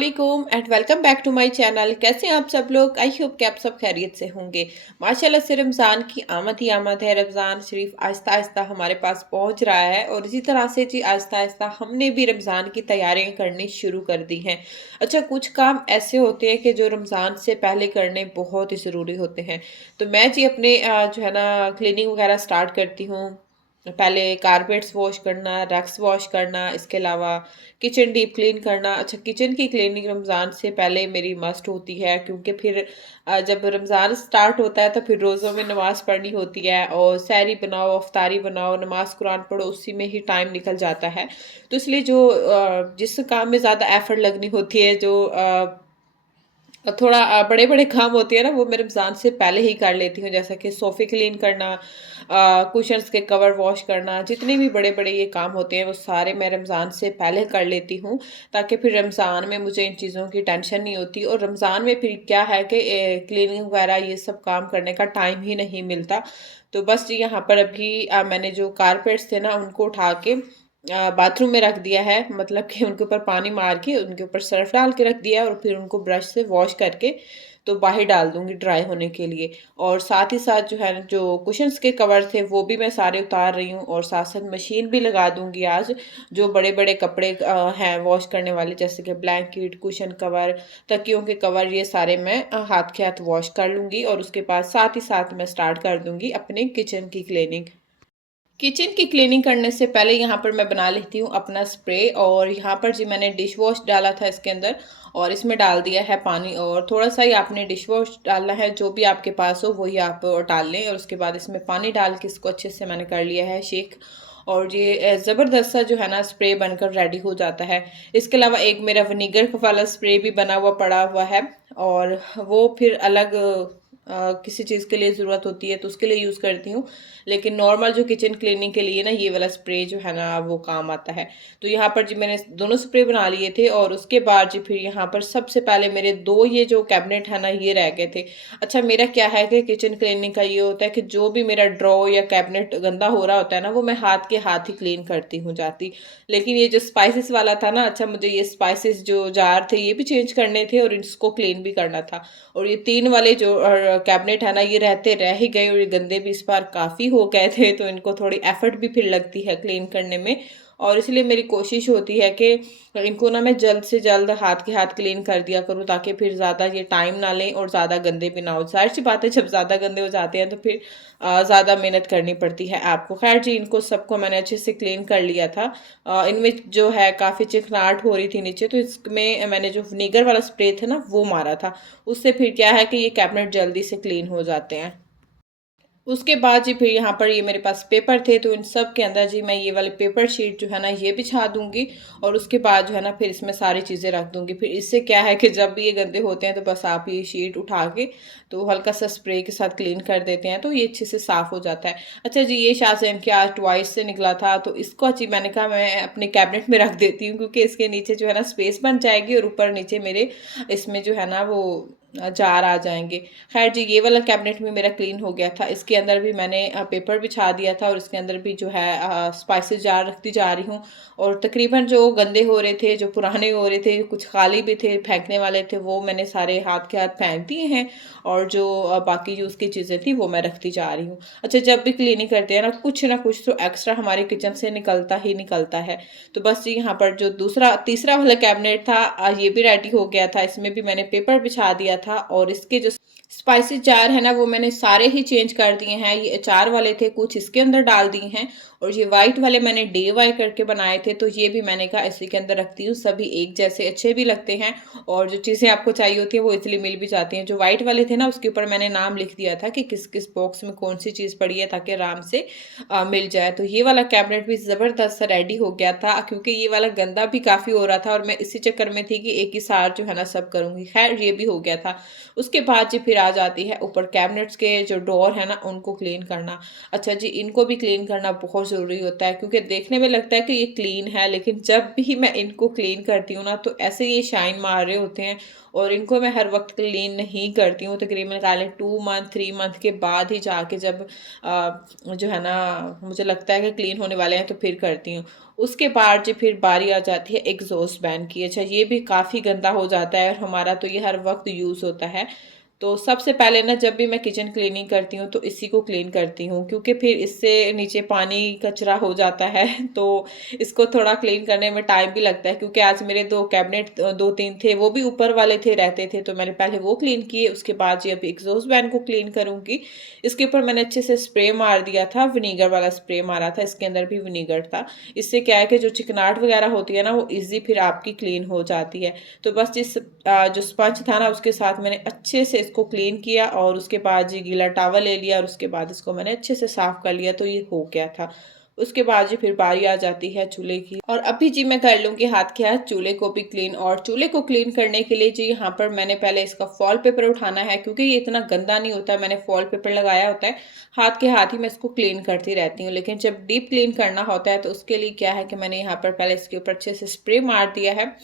वालेकुम and welcome back to my channel. कैसे हैं आप सब लोग? आई होप कि आप सब खैरियत से होंगे। माशाल्लाह से रमज़ान की आमद ही आमद है। रमज़ान शरीफ आहिस्ता आहिस्ता हमारे पास पहुंच रहा है और इसी तरह से जी आहिस्ता आहिस्ता हमने भी रमज़ान की तैयारियां करनी शुरू कर दी हैं। अच्छा, कुछ काम ऐसे होते हैं कि जो रमज़ान से पहले करने बहुत ही ज़रूरी होते हैं। तो मैं जी अपने जो है ना क्लीनिंग वगैरह स्टार्ट करती हूँ। पहले कारपेट्स वॉश करना, रैक्स वॉश करना, इसके अलावा किचन डीप क्लीन करना। अच्छा, किचन की क्लीनिंग रमज़ान से पहले मेरी मस्ट होती है, क्योंकि फिर जब रमज़ान स्टार्ट होता है तो फिर रोज़ों में नमाज़ पढ़नी होती है और सहरी बनाओ, अफ्तारी बनाओ, नमाज कुरान पढ़ो, उसी में ही टाइम निकल जाता है। तो इसलिए जो जिस काम में ज़्यादा एफर्ट लगनी होती है, जो थोड़ा बड़े-बड़े काम होते हैं ना, वो मैं रमज़ान से पहले ही कर लेती हूँ। जैसा कि सोफ़े क्लीन करना, कुशन्स के कवर वॉश करना, जितने भी बड़े-बड़े ये काम होते हैं वो सारे मैं रमज़ान से पहले कर लेती हूँ, ताकि फिर रमज़ान में मुझे इन चीज़ों की टेंशन नहीं होती। और रमज़ान में फिर क्या है कि क्लीनिंग वगैरह ये सब काम करने का टाइम ही नहीं मिलता। तो बस जी यहाँ पर अभी मैंने जो कारपेट्स थे ना उनको उठा के बाथरूम में रख दिया है, मतलब कि उनके ऊपर पानी मार के उनके ऊपर सर्फ़ डाल के रख दिया है और फिर उनको ब्रश से वॉश करके तो बाहर डाल दूँगी ड्राई होने के लिए। और साथ ही साथ जो है जो कुशन्स के कवर थे वो भी मैं सारे उतार रही हूँ और साथ-साथ मशीन भी लगा दूँगी आज। जो बड़े-बड़े कपड़े हैं वॉश करने वाले, जैसे कि ब्लैंकेट, कुशन कवर, तकियों के कवर, ये सारे मैं हाथ के हाथ वॉश कर लूँगी और उसके बाद साथ ही साथ मैं स्टार्ट कर दूँगी अपने किचन की क्लीनिंग। किचन की क्लीनिंग करने से पहले यहाँ पर मैं बना लेती हूँ अपना स्प्रे। और यहाँ पर जी मैंने डिश वॉश डाला था इसके अंदर और इसमें डाल दिया है पानी, और थोड़ा सा ही आपने डिश वॉश डालना है, जो भी आपके पास हो वही आप डाल लें। और उसके बाद इसमें पानी डाल के इसको अच्छे से मैंने कर लिया है शेक, और ये ज़बरदस्त सा जो है ना स्प्रे बनकर रेडी हो जाता है। इसके अलावा एक मेरा विनीगर वाला स्प्रे भी बना हुआ पड़ा हुआ है, और वो फिर अलग किसी चीज़ के लिए ज़रूरत होती है तो उसके लिए यूज़ करती हूँ। लेकिन नॉर्मल जो किचन क्लीनिंग के लिए ना ये वाला स्प्रे जो है ना वो काम आता है। तो यहाँ पर जी मैंने दोनों स्प्रे बना लिए थे और उसके बाद जी फिर यहाँ पर सबसे पहले मेरे 2 ये जो कैबिनेट है ना ये रह गए थे। अच्छा, मेरा क्या है कि किचन क्लीनिंग का ये होता है कि जो भी मेरा ड्रॉ या कैबिनेट गंदा हो रहा होता है ना वो मैं हाथ के हाथ ही क्लीन करती हूँ जाती। लेकिन ये जो स्पाइसेस वाला था ना, अच्छा मुझे ये स्पाइसेस जो जार थे ये भी चेंज करने थे और इसको क्लीन भी करना था। और ये 3 वाले जो कैबिनेट है ना ये रहते रह ही गए और ये गंदे भी इस बार काफ़ी हो गए थे, तो इनको थोड़ी एफर्ट भी फिर लगती है क्लीन करने में। और इसलिए मेरी कोशिश होती है कि इनको ना मैं जल्द से जल्द हाथ के हाथ क्लीन कर दिया करूँ, ताकि फिर ज़्यादा ये टाइम ना लें और ज़्यादा गंदे भी ना हो। ज़ाहिर सी बात है जब ज़्यादा गंदे हो जाते हैं तो फिर ज़्यादा मेहनत करनी पड़ती है आपको। खैर जी, इनको सबको मैंने अच्छे से क्लीन कर लिया था। इनमें जो है काफ़ी चिकनाहट हो रही थी नीचे, तो इसमें मैंने जो विनेगर वाला स्प्रे था ना वो मारा था। उससे फिर क्या है कि ये कैबिनेट जल्दी से क्लीन हो जाते हैं। उसके बाद जी फिर यहाँ पर ये मेरे पास पेपर थे, तो इन सब के अंदर जी मैं ये वाली पेपर शीट जो है ना ये बिछा दूँगी और उसके बाद जो है ना फिर इसमें सारी चीज़ें रख दूँगी। फिर इससे क्या है कि जब भी ये गंदे होते हैं तो बस आप ये शीट उठा के तो हल्का सा स्प्रे के साथ क्लीन कर देते हैं तो ये अच्छे से साफ़ हो जाता है। अच्छा जी, ये शाज़ेन के आज ट्वाइस से निकला था, तो इसको जी मैंने कहा मैं अपने कैबिनेट में रख देती हूँ, क्योंकि इसके नीचे जो है ना स्पेस बन जाएगी और ऊपर नीचे मेरे इसमें जो है ना वो जार आ जाएँगे। ख़ैर जी, ये वाला कैबिनेट भी मेरा क्लीन हो गया था। इसके अंदर भी मैंने पेपर बिछा दिया था और इसके अंदर भी जो है स्पाइसेस जार रखती जा रही हूँ। और तकरीबन जो गंदे हो रहे थे, जो पुराने हो रहे थे, कुछ खाली भी थे, फेंकने वाले थे, वो मैंने सारे हाथ के हाथ फेंक दिए हैं और जो बाकी यूज़ की चीज़ें थी वो मैं रखती जा रही हूँ। अच्छा, जब भी क्लीनिंग करते हैं ना कुछ तो एक्स्ट्रा हमारे किचन से निकलता ही निकलता है। तो बस जी यहाँ पर जो तीसरा वाला कैबिनेट था ये भी रेडी हो गया था। इसमें भी मैंने पेपर बिछा दिया था और इसके जो स्पाइसेस जार है ना वो मैंने सारे ही चेंज कर दिए हैं। ये अचार वाले थे, कुछ इसके अंदर डाल दिए हैं, और ये वाइट वाले मैंने DIY करके बनाए थे, तो ये भी मैंने कहा इसी के अंदर रखती हूँ। सभी एक जैसे अच्छे भी लगते हैं और जो चीज़ें आपको चाहिए होती है वो इजीली मिल भी जाती हैं। जो वाइट वाले थे ना उसके ऊपर मैंने नाम लिख दिया था कि किस किस बॉक्स में कौन सी चीज़ पड़ी है, ताकि आराम से मिल जाए। तो ये वाला कैबिनेट भी ज़बरदस्त सा रेडी हो गया था, क्योंकि ये वाला गंदा भी काफ़ी हो रहा था और मैं इसी चक्कर में थी कि एक ही साथ जो है ना सब करूँगी। खैर ये भी हो गया था। उसके बाद जी फिर आ जाती है ऊपर कैबिनेट्स के जो ड्रॉअर है ना उनको क्लीन करना। अच्छा जी, इनको भी क्लीन करना बहुत ज़रूरी होता है, क्योंकि देखने में लगता है कि ये क्लीन है, लेकिन जब भी मैं इनको क्लीन करती हूँ ना तो ऐसे ये शाइन मार रहे होते हैं। और इनको मैं हर वक्त क्लीन नहीं करती हूँ, तकरीबन निकाल लें 2 मंथ 3 मंथ के बाद ही जाके जब जो है ना मुझे लगता है कि क्लीन होने वाले हैं तो फिर करती हूँ। उसके बाद जी फिर बारी आ जाती है एग्जॉस्ट फैन की। अच्छा, ये भी काफ़ी गंदा हो जाता है और हमारा तो ये हर वक्त यूज़ होता है। तो सबसे पहले ना जब भी मैं किचन क्लीनिंग करती हूँ तो इसी को क्लीन करती हूँ, क्योंकि फिर इससे नीचे पानी कचरा हो जाता है तो इसको थोड़ा क्लीन करने में टाइम भी लगता है। क्योंकि आज मेरे दो कैबिनेट दो तीन थे, वो भी ऊपर वाले थे रहते थे, तो मैंने पहले वो क्लीन किए। उसके बाद जी अभी एग्जॉस्ट फैन को क्लीन करूँगी। इसके ऊपर मैंने अच्छे से स्प्रे मार दिया था, विनीगर वाला स्प्रे मारा था, इसके अंदर भी विनीगर था। इससे क्या है कि जो चिकनाहट वगैरह होती है ना वो ईजी फिर आपकी क्लीन हो जाती है। तो बस जिस जो स्पंज था ना उसके साथ मैंने अच्छे से इसको क्लीन किया और उसके बाद जी गीला टॉवल ले लिया और उसके बाद इसको मैंने अच्छे से साफ कर लिया, तो ये हो गया था। उसके बाद जी फिर बारी आ जाती है चूल्हे की, और अभी जी मैं कर लूंगी हाथ के हाथ चूल्हे को भी क्लीन। और चूल्हे को क्लीन करने के लिए जी यहाँ पर मैंने पहले इसका फॉल पेपर उठाना है, क्योंकि ये इतना गंदा नहीं होता है, मैंने फॉल पेपर लगाया होता है। हाथ के हाथ ही मैं इसको क्लीन करती रहती हूँ। लेकिन जब डीप क्लीन करना होता है तो उसके लिए क्या है कि मैंने यहाँ पर पहले इसके ऊपर अच्छे से स्प्रे मार दिया है।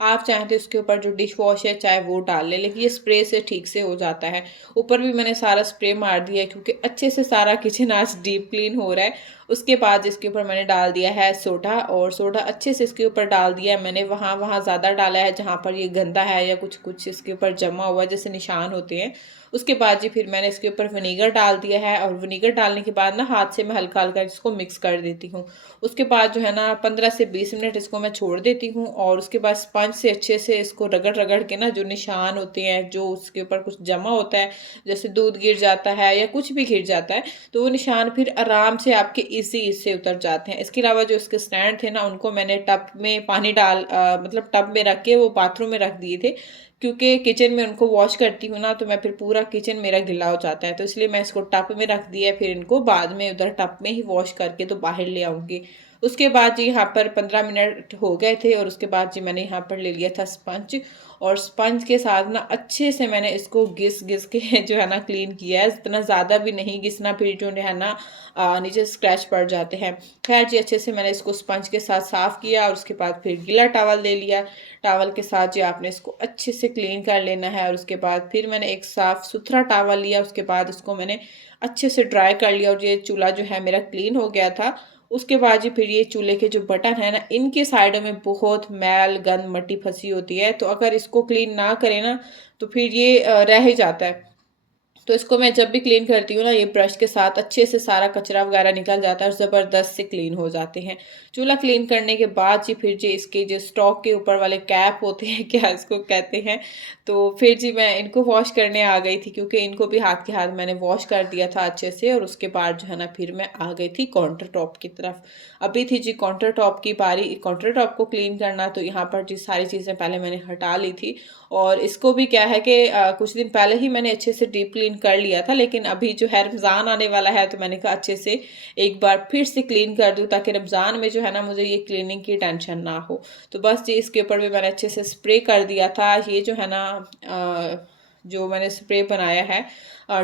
आप चाहें तो इसके ऊपर जो डिश वॉश है चाहे वो डाल लें, लेकिन ये स्प्रे से ठीक से हो जाता है। ऊपर भी मैंने सारा स्प्रे मार दिया है, क्योंकि अच्छे से सारा किचन आज डीप क्लीन हो रहा है। उसके बाद इसके ऊपर मैंने डाल दिया है सोडा, और सोडा अच्छे से इसके ऊपर डाल दिया है मैंने। वहाँ वहाँ ज़्यादा डाला है जहाँ पर ये गंदा है या कुछ कुछ इसके ऊपर जमा हुआ जैसे निशान होते हैं। उसके बाद जी फिर मैंने इसके ऊपर विनीगर डाल दिया है, और विनीगर डालने के बाद ना हाथ से मैं हल्का हल्का इसको मिक्स कर देती हूँ। उसके बाद जो है ना 15 से 20 मिनट इसको मैं छोड़ देती हूँ, और उसके बाद स्पंज से अच्छे से इसको रगड़ रगड़ के ना जो निशान होते हैं, जो उसके ऊपर कुछ जमा होता है, जैसे दूध गिर जाता है या कुछ भी गिर जाता है, तो वो निशान फिर आराम से आपके इजी इससे उतर जाते हैं। इसके अलावा जो इसके स्टैंड थे ना उनको मैंने टब में पानी डाल मतलब टब में रख के वो बाथरूम में रख दिए थे, क्योंकि किचन में उनको वॉश करती हूँ ना तो मैं फिर पूरा किचन मेरा गिला हो जाता है, तो इसलिए मैं इसको टब में रख दिया है। फिर इनको बाद में उधर टब में ही वॉश करके तो बाहर ले आऊँगी। उसके बाद जी यहाँ पर 15 मिनट हो गए थे, और उसके बाद जी मैंने यहाँ पर ले लिया था स्पंज, और स्पंज के साथ ना अच्छे से मैंने इसको घिस घिस के जो है ना क्लीन किया है। इतना ज़्यादा भी नहीं घिसना, फिर जो है ना नीचे स्क्रैच पड़ जाते हैं। खैर जी अच्छे से मैंने इसको स्पंज के साथ साफ़ किया, और उसके बाद फिर गीला टॉवल ले लिया। टॉवल के साथ जी आपने इसको अच्छे से क्लीन कर लेना है, और उसके बाद फिर मैंने एक साफ़ सुथरा टॉवल लिया। उसके बाद इसको मैंने अच्छे से ड्राई कर लिया, और ये चूल्हा जो है मेरा क्लीन हो गया था। उसके बाद जी फिर ये चूल्हे के जो बटन है ना इनके साइडों में बहुत मैल गंद मट्टी फंसी होती है, तो अगर इसको क्लीन ना करें ना तो फिर ये रह ही जाता है। तो इसको मैं जब भी क्लीन करती हूँ ना ये ब्रश के साथ अच्छे से सारा कचरा वगैरह निकल जाता है और ज़बरदस्त से क्लीन हो जाते हैं। चूल्हा क्लीन करने के बाद जी फिर जी इसके जो स्टॉक के ऊपर वाले कैप होते हैं क्या इसको कहते हैं, तो फिर जी मैं इनको वॉश करने आ गई थी, क्योंकि इनको भी हाथ के हाथ मैंने वॉश कर दिया था अच्छे से। और उसके बाद जो है ना फिर मैं आ गई थी काउंटर टॉप की तरफ। अभी थी जी काउंटर टॉप की बारी काउंटर टॉप को क्लीन करना, तो यहाँ पर जी सारी चीज़ें पहले मैंने हटा ली थी। और इसको भी क्या है कि कुछ दिन पहले ही मैंने अच्छे से डीप क्लीन कर लिया था, लेकिन अभी जो है रमज़ान आने वाला है तो मैंने कहा अच्छे से एक बार फिर से क्लीन कर दूँ, ताकि रमज़ान में जो है ना मुझे ये क्लीनिंग की टेंशन ना हो। तो बस जी इसके ऊपर भी मैंने अच्छे से स्प्रे कर दिया था। ये जो है ना जो मैंने स्प्रे बनाया है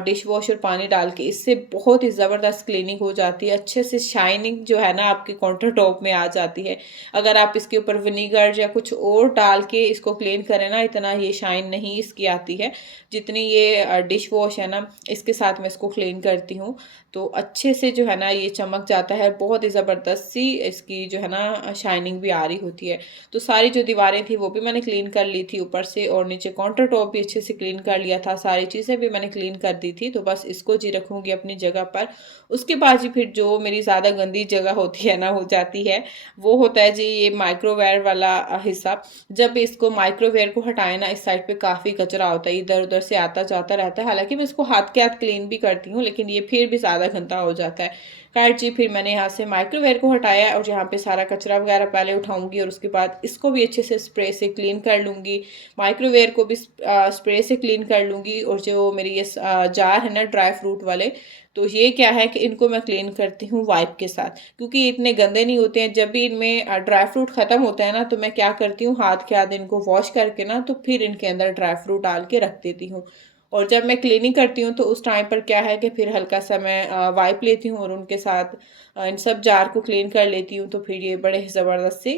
डिश वॉश और पानी डाल के, इससे बहुत ही ज़बरदस्त क्लीनिंग हो जाती है। अच्छे से शाइनिंग जो है ना आपके काउंटर टॉप में आ जाती है। अगर आप इसके ऊपर विनीगर या कुछ और डाल के इसको क्लीन करें ना इतना ये शाइन नहीं इसकी आती है जितनी ये डिश वॉश है ना इसके साथ मैं इसको क्लीन करती हूँ, तो अच्छे से जो है ना ये चमक जाता है। बहुत ही ज़बरदस्त सी इसकी जो है ना शाइनिंग भी आ रही होती है। तो सारी जो दीवारें थी वो भी मैंने क्लीन कर ली थी ऊपर से, और नीचे काउंटर टॉप भी अच्छे से क्लीन कर लिया था। सारी चीज़ें भी मैंने क्लीन कर दी थी, तो बस इसको जी रखूँगी अपनी जगह पर। उसके बाद जी फिर जो मेरी ज़्यादा गंदी जगह होती है ना हो जाती है, वो होता है जी ये माइक्रोवेव वाला हिस्सा। जब इसको माइक्रोवेव को हटाए ना इस साइड पे काफ़ी कचरा होता है, इधर उधर से आता जाता रहता है। हालांकि मैं इसको हाथ के हाथ क्लीन भी करती हूँ, लेकिन ये फिर भी ज़्यादा गंदा हो जाता है। खैर जी फिर मैंने यहाँ से माइक्रोवेव को हटाया, और यहाँ पे सारा कचरा वगैरह पहले उठाऊंगी, और उसके बाद इसको भी अच्छे से स्प्रे से क्लीन कर लूँगी। माइक्रोवेव को भी स्प्रे से क्लीन कर लूँगी। और जो मेरी ये जार है ना ड्राई फ्रूट वाले, तो ये क्या है कि इनको मैं क्लीन करती हूँ वाइप के साथ, क्योंकि ये इतने गंदे नहीं होते हैं। जब भी इनमें ड्राई फ्रूट ख़त्म होता है ना तो मैं क्या करती हूँ हाथ के हाथ इनको वॉश करके ना तो फिर इनके अंदर ड्राई फ्रूट डाल के रख देती हूँ। और जब मैं क्लीनिंग करती हूँ तो उस टाइम पर क्या है कि फिर हल्का सा मैं वाइप लेती हूँ और उनके साथ इन सब जार को क्लीन कर लेती हूँ, तो फिर ये बड़े ज़बरदस्त सी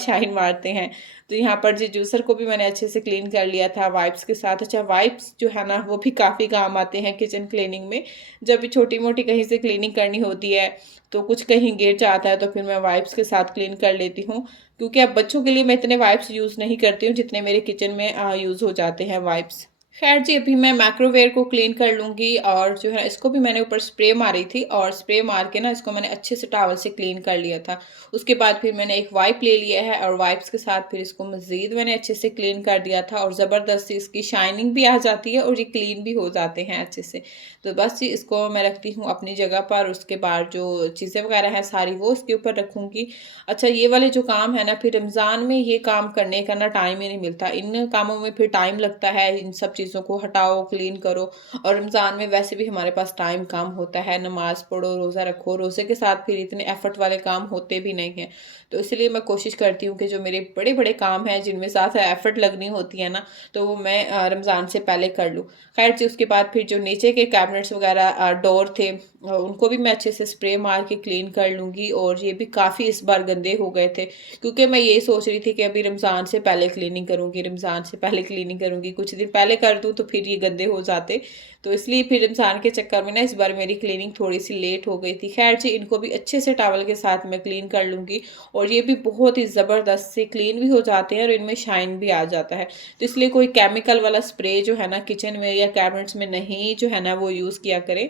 शाइन मारते हैं। तो यहाँ पर जी जूसर को भी मैंने अच्छे से क्लीन कर लिया था वाइप्स के साथ। अच्छा, वाइप्स जो है ना वो भी काफ़ी काम आते हैं किचन क्लीनिंग में। जब भी छोटी मोटी कहीं से क्लीनिंग करनी होती है तो कुछ कहीं गिर जाता है तो फिर मैं वाइप्स के साथ क्लीन कर लेती हूँ, क्योंकि अब बच्चों के लिए मैं इतने वाइप्स यूज़ नहीं करती हूँ जितने मेरे किचन में यूज़ हो जाते हैं वाइप्स। खैर जी, अभी मैं माइक्रोवेव को क्लीन कर लूँगी और जो है इसको भी मैंने ऊपर स्प्रे मारी थी और स्प्रे मार के ना इसको मैंने अच्छे से टॉवल से क्लीन कर लिया था। उसके बाद फिर मैंने एक वाइप ले लिया है और वाइप्स के साथ फिर इसको मज़ीद मैंने अच्छे से क्लीन कर दिया था और ज़बरदस्त सी इसकी शाइनिंग भी आ जाती है और ये क्लीन भी हो जाते हैं अच्छे से। तो बस जी इसको मैं रखती हूँ अपनी जगह पर, उसके बाद जो चीज़ें वगैरह हैं सारी वो उसके ऊपर रखूँगी। अच्छा, ये वाले जो काम है ना फिर रमज़ान में ये काम करने का ना टाइम ही नहीं मिलता। इन कामों में फिर टाइम लगता है, इन सब चीज़ों को हटाओ, क्लीन करो। और रमज़ान में वैसे भी हमारे पास टाइम कम होता है, नमाज़ पढ़ो, रोज़ा रखो। रोज़े के साथ फिर इतने एफ़र्ट वाले काम होते भी नहीं हैं। तो इसलिए मैं कोशिश करती हूँ कि जो मेरे बड़े-बड़े काम हैं जिनमें ज़्यादा एफ़र्ट लगनी होती है ना, तो वो मैं रमज़ान से पहले कर लूँ। ख़ैर जी, उसके बाद फिर जो नीचे के कैबिनेट्स वग़ैरह डोर थे उनको भी मैं अच्छे से स्प्रे मार के क्लीन कर लूँगी और ये भी काफ़ी इस बार गंदे हो गए थे, क्योंकि मैं यही सोच रही थी कि अभी रमज़ान से पहले क्लीनिंग करूँगी, रमज़ान से पहले क्लीनिंग करूँगी, कुछ दिन पहले कर दूँ तो फिर ये गंदे हो जाते। तो इसलिए फिर रमज़ान के चक्कर में ना इस बार मेरी क्लीनिंग थोड़ी-सी लेट हो गई थी। ख़ैर जी, इनको भी अच्छे से टॉवल के साथ मैं क्लीन कर लूँगी और ये भी बहुत ही ज़बरदस्त से क्लीन भी हो जाते हैं और इनमें शाइन भी आ जाता है। तो इसलिए कोई केमिकल वाला स्प्रे जो है ना किचन में या कैबिनेट्स में नहीं जो है ना वो यूज़ किया करें।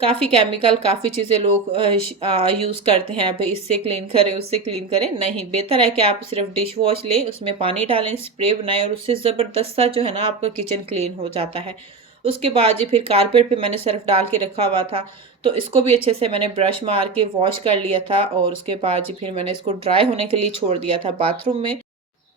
काफ़ी केमिकल काफ़ी चीज़ें लोग यूज़ करते हैं, भई इससे क्लीन करें, उससे क्लीन करें। नहीं, बेहतर है कि आप सिर्फ़ डिश वॉश लें, उसमें पानी डालें, स्प्रे बनाएँ और उससे ज़बरदस्त सा जो है ना आपका किचन क्लीन हो जाता है। उसके बाद जी फिर कारपेट पे मैंने सर्फ़ डाल के रखा हुआ था, तो इसको भी अच्छे से मैंने ब्रश मार के वॉश कर लिया था और उसके बाद जी फिर मैंने इसको ड्राई होने के लिए छोड़ दिया था बाथरूम में।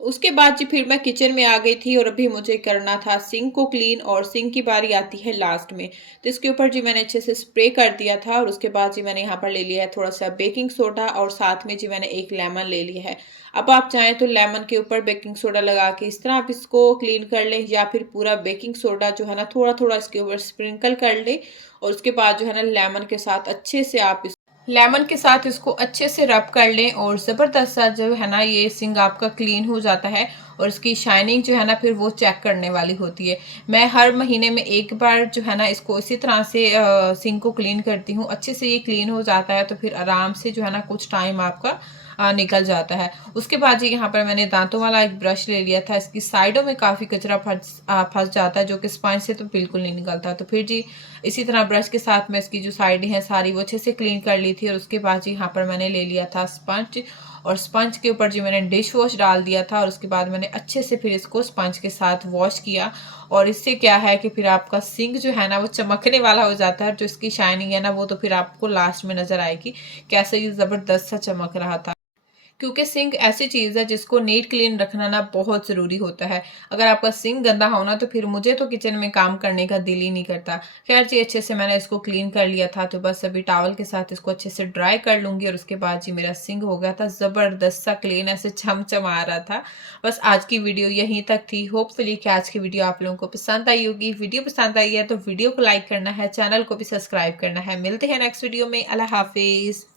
उसके बाद जी फिर मैं किचन में आ गई थी और अभी मुझे करना था सिंक को क्लीन और सिंक की बारी आती है लास्ट में। तो इसके ऊपर जी मैंने अच्छे से स्प्रे कर दिया था और उसके बाद जी मैंने यहाँ पर ले लिया है थोड़ा-सा बेकिंग सोडा और साथ में जी मैंने एक लेमन ले लिया है। अब आप चाहें तो लेमन के ऊपर बेकिंग सोडा लगा के इस तरह आप इसको क्लीन कर लें या फिर पूरा बेकिंग सोडा जो है ना थोड़ा-थोड़ा इसके ऊपर स्प्रिंकल कर लें और उसके बाद जो है ना लेमन के साथ अच्छे से आप लेमन के साथ इसको अच्छे से रब कर लें और ज़बरदस्त सा जो है ना ये सिंक आपका क्लीन हो जाता है और इसकी शाइनिंग जो है ना फिर वो चेक करने वाली होती है। मैं हर महीने में एक बार जो है ना इसको इसी तरह से सिंक को क्लीन करती हूँ। अच्छे से ये क्लीन हो जाता है तो फिर आराम से जो है ना कुछ टाइम आपका निकल जाता है। उसके बाद जी यहाँ पर मैंने दांतों वाला एक ब्रश ले लिया था। इसकी साइडों में काफ़ी कचरा फँस जाता है जो कि स्पंज से तो बिल्कुल नहीं निकलता। तो फिर जी इसी तरह ब्रश के साथ मैं इसकी जो साइडें हैं सारी वो अच्छे से क्लीन कर ली थी और उसके बाद जी यहाँ पर मैंने ले लिया था स्पंज और स्पंज के ऊपर जी मैंने डिश वॉश डाल दिया था और उसके बाद मैंने अच्छे से फिर इसको स्पंज के साथ वॉश किया और इससे क्या है कि फिर आपका सिंक जो है ना वो चमकने वाला हो जाता है। जो इसकी शाइनिंग है ना वो तो फिर आपको लास्ट में नज़र आएगी कैसे ये ज़बरदस्त सा चमक रहा था, क्योंकि सिंक ऐसी चीज़ है जिसको नीट क्लीन रखना ना बहुत ज़रूरी होता है। अगर आपका सिंक गंदा हो ना तो फिर मुझे तो किचन में काम करने का दिल ही नहीं करता। ख़ैर जी, अच्छे से मैंने इसको क्लीन कर लिया था तो बस अभी टॉवल के साथ इसको अच्छे से ड्राई कर लूँगी और उसके बाद जी मेरा सिंक हो गया था ज़बरदस्त सा क्लीन, ऐसे चमचमा रहा था। बस आज की वीडियो यहीं तक थी। होपफुली कि आज की वीडियो आप लोगों को पसंद आई होगी। वीडियो पसंद आई है तो वीडियो को लाइक करना है, चैनल को भी सब्सक्राइब करना है। मिलते हैं नेक्स्ट वीडियो में। अल्लाह हाफ़िज़।